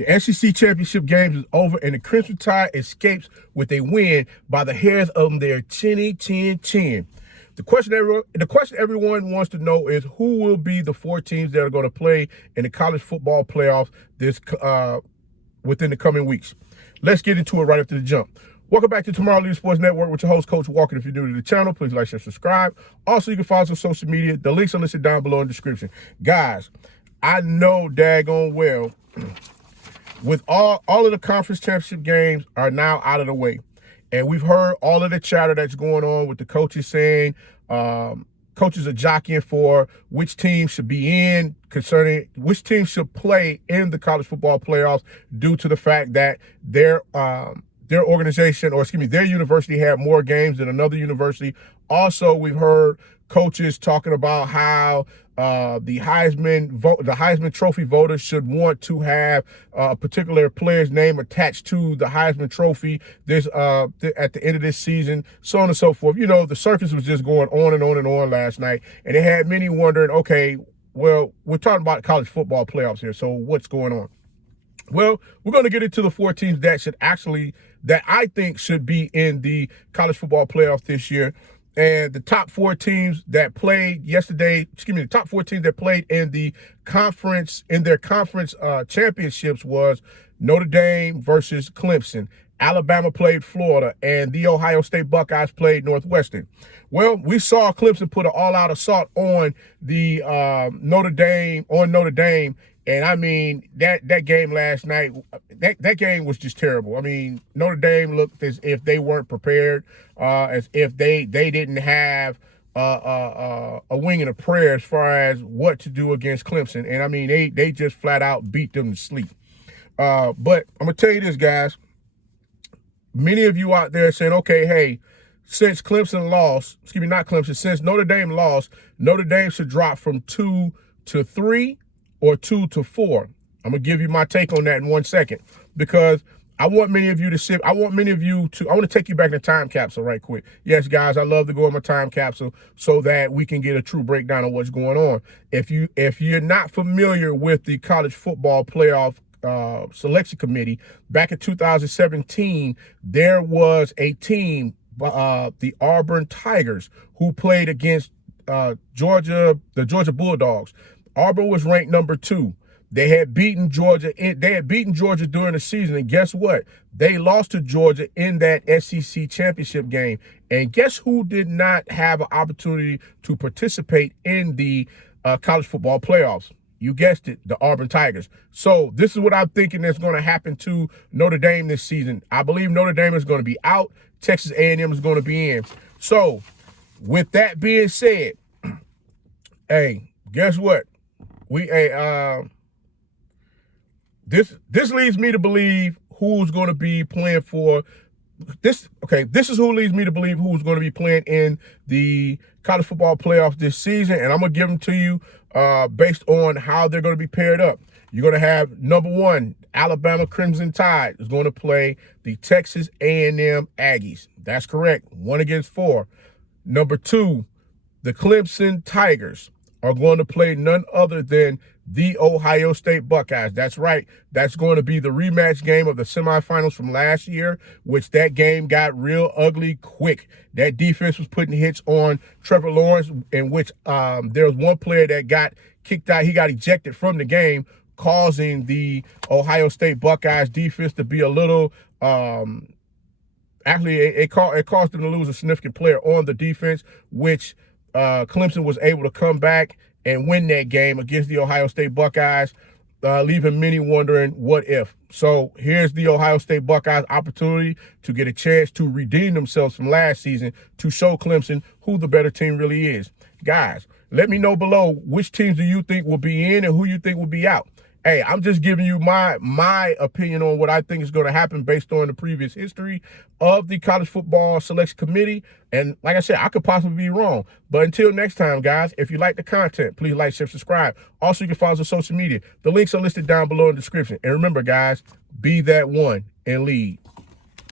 The SEC championship games is over, and the Crimson Tide escapes with a win by the hairs of their chinny chin. The question everyone wants to know is who will be the 4 teams that are going to play in the college football playoffs within the coming weeks. Let's get into it right after the jump. Welcome back to Tomorrow Leader Sports Network with your host, Coach Walker. If you're new to the channel, please like, share, subscribe. Also, you can follow us on social media. The links are listed down below in the description. Guys, I know daggone well, with all of the conference championship games are now out of the way. And we've heard all of the chatter that's going on with the coaches saying coaches are jockeying for which team should be in, concerning which team should play in the college football playoffs due to the fact that their organization, or excuse me, their university had more games than another university. Also, we've heard coaches talking about how the Heisman Trophy voters should want to have a particular player's name attached to the Heisman Trophy at the end of this season, so on and so forth. You know, the circus was just going on and on and on last night, and it had many wondering, okay, well, we're talking about college football playoffs here, so what's going on? Well, we're going to get into the 4 teams that I think should be in the college football playoff this year. And the top 4 teams that played the top 4 teams that played in their conference championships was Notre Dame versus Clemson. Alabama played Florida, and the Ohio State Buckeyes played Northwestern. Well, we saw Clemson put an all-out assault on the Notre Dame, and I mean that game last night. That game was just terrible. I mean, Notre Dame looked as if they weren't prepared, as if they didn't have a wing and a prayer as far as what to do against Clemson. And I mean, they just flat out beat them to sleep. But I'm gonna tell you this, guys. Many of you out there saying, okay, hey, since since Notre Dame lost, Notre Dame should drop from 2 to 3 or 2 to 4. I'm going to give you my take on that in 1 second, because I want many of you to I want to take you back in the time capsule right quick. Yes, guys, I love to go in my time capsule so that we can get a true breakdown of what's going on. If you're not familiar with the college football playoff selection committee, back in 2017, there was a team, the Auburn Tigers, who played against the Georgia Bulldogs. Auburn was ranked number 2. They had beaten Georgia during the season, and guess what? They lost to Georgia in that SEC championship game. And guess who did not have an opportunity to participate in the college football playoffs? You guessed it, the Auburn Tigers. So this is what I'm thinking that's going to happen to Notre Dame this season. I believe Notre Dame is going to be out. Texas A&M is going to be in. So with that being said, hey, guess what? This leads me to believe who's going to be playing for this. Okay, this is who leads me to believe who's going to be playing in the college football playoffs this season, and I'm going to give them to you based on how they're going to be paired up. You're going to have number 1, Alabama Crimson Tide is going to play the Texas A&M Aggies. That's correct, 1 against 4. Number 2, the Clemson Tigers are going to play none other than the Ohio State Buckeyes. That's right. That's going to be the rematch game of the semifinals from last year, which that game got real ugly quick. That defense was putting hits on Trevor Lawrence, in which there was one player that got kicked out. He got ejected from the game, causing the Ohio State Buckeyes defense to be a little actually it caused them to lose a significant player on the defense, which Clemson was able to come back and win that game against the Ohio State Buckeyes, leaving many wondering what if. So here's the Ohio State Buckeyes' opportunity to get a chance to redeem themselves from last season, to show Clemson who the better team really is. Guys, let me know below which teams do you think will be in and who you think will be out. Hey, I'm just giving you my opinion on what I think is going to happen based on the previous history of the College Football Selection Committee. And like I said, I could possibly be wrong. But until next time, guys, if you like the content, please like, share, subscribe. Also, you can follow us on social media. The links are listed down below in the description. And remember, guys, be that one and lead.